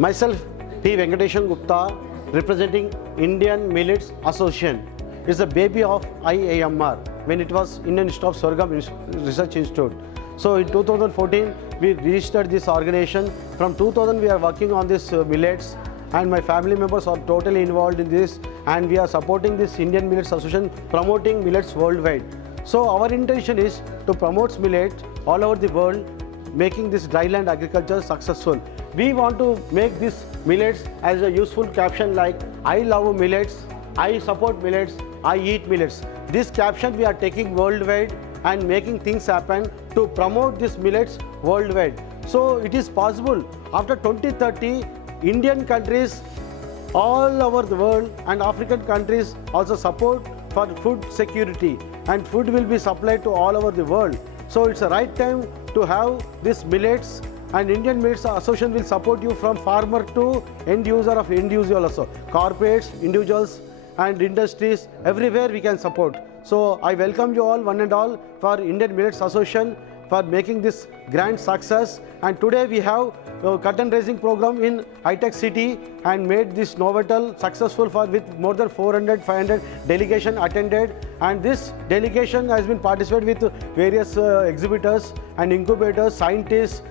Myself, P. Venkateshan Gupta, representing Indian Millets Association, is the baby of IIMR when it was Indian Institute of Sorghum Research Institute. So in 2014, we registered this organization. From 2000, we are working on this millets, and my family members are totally involved in this, and we are supporting this Indian Millets Association, promoting millets worldwide. So our intention is to promote millets all over the world, making this dryland agriculture successful. We want to make this millets as a useful caption like, I love millets, I support millets, I eat millets. This caption we are taking worldwide and making things happen to promote this millets worldwide. So it is possible after 2030, Indian countries all over the world and African countries also support for food security, and food will be supplied to all over the world. So it's the right time to have this millets, and Indian Millets Association will support you from farmer to end user of individual also. Corporates, individuals and industries, everywhere we can support. So I welcome you all, one and all, for Indian Millets Association for making this grand success. And today we have a curtain raising program in high-tech city and made this Novotel successful with more than 400-500 delegation attended. And this delegation has been participated with various exhibitors and incubators, scientists,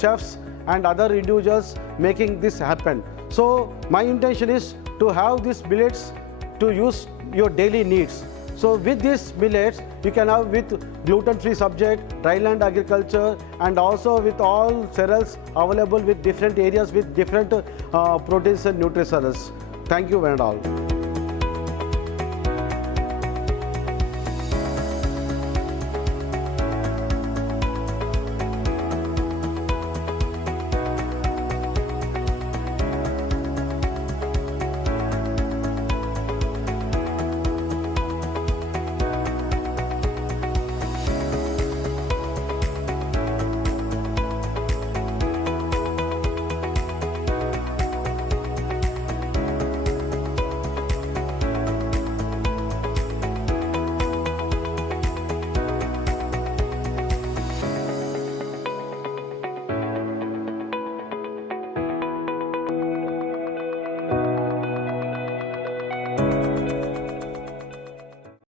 chefs and other individuals making this happen. So my intention is to have these millets to use your daily needs. So with these millets, you can have with gluten-free subject, dryland agriculture, and also with all cereals available with different areas with different proteins and nutrients. Thank you very much.